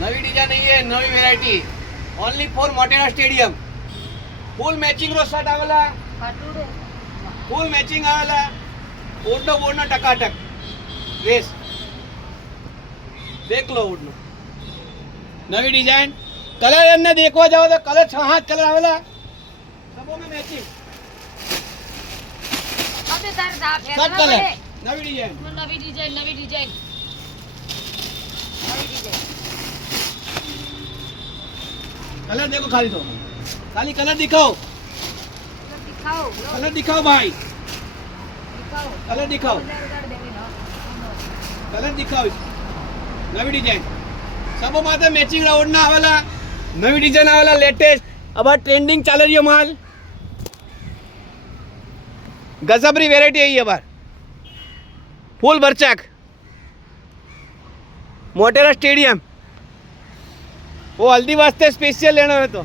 નવી ડિઝાઇન નહીં है નવી variety only for Motera stadium full matching રો શર્ટ આવેલા ફૂલ મેચિંગ આવેલા ઓડનો બોર્ડનો ટકાટક ડ્રેસ देख लो उड़नो नवी डिजाइन कलर ने देखवा जाओ तो कलर 6-7 कलर आवेला सबों में मैचिंग अबे सर साहब सब कलर नवी डिजाइन नवी डिजाइन नवी डिजाइन नवी डिजाइन कलर देखो खाली तो खाली कलर दिखाओ दिखाओ कलर दिखाओ भाई दिखाओ कलर दिखाओ उधर देंगे ना कलर दिखाओ नवी डिजाइन सबों माथे मैचिंग राउंड ना आवेला नवी डिजाइन आवेला लेटेस्ट अब ट्रेंडिंग चाले रही माल गजबरी वेरायटी आई है बार फुल बरचक मोटेरा स्टेडियम वो हल्दी वास्ते स्पेशल लेना है तो